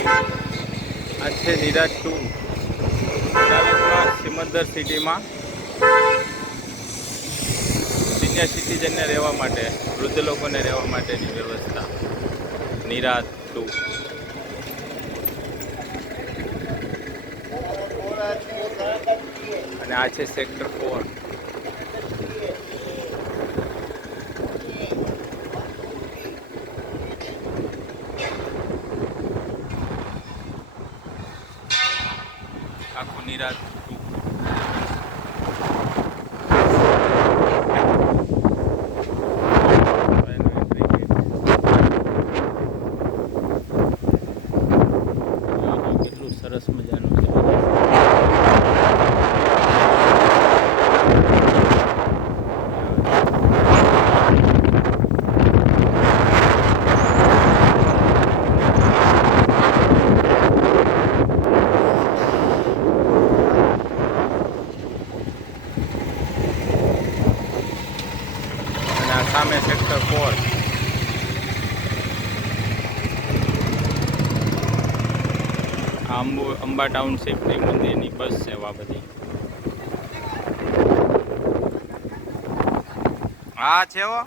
આ છે નિરાજ ટુ અડાલજમાં સિમંદર સિટીમાં સિનિયર સિટીઝનને રહેવા માટે, વૃદ્ધ લોકોને રહેવા માટેની વ્યવસ્થા. નિરાજ ટુ. અને આ છે સેક્ટર 4. આખું નિરાજ ટુ. કેટલું સરસ મજાનું છે. સામે સેક્ટર 4. અંબા ટાઉનશીપ મંદિરની બસ સેવા બધી. હા છે હો.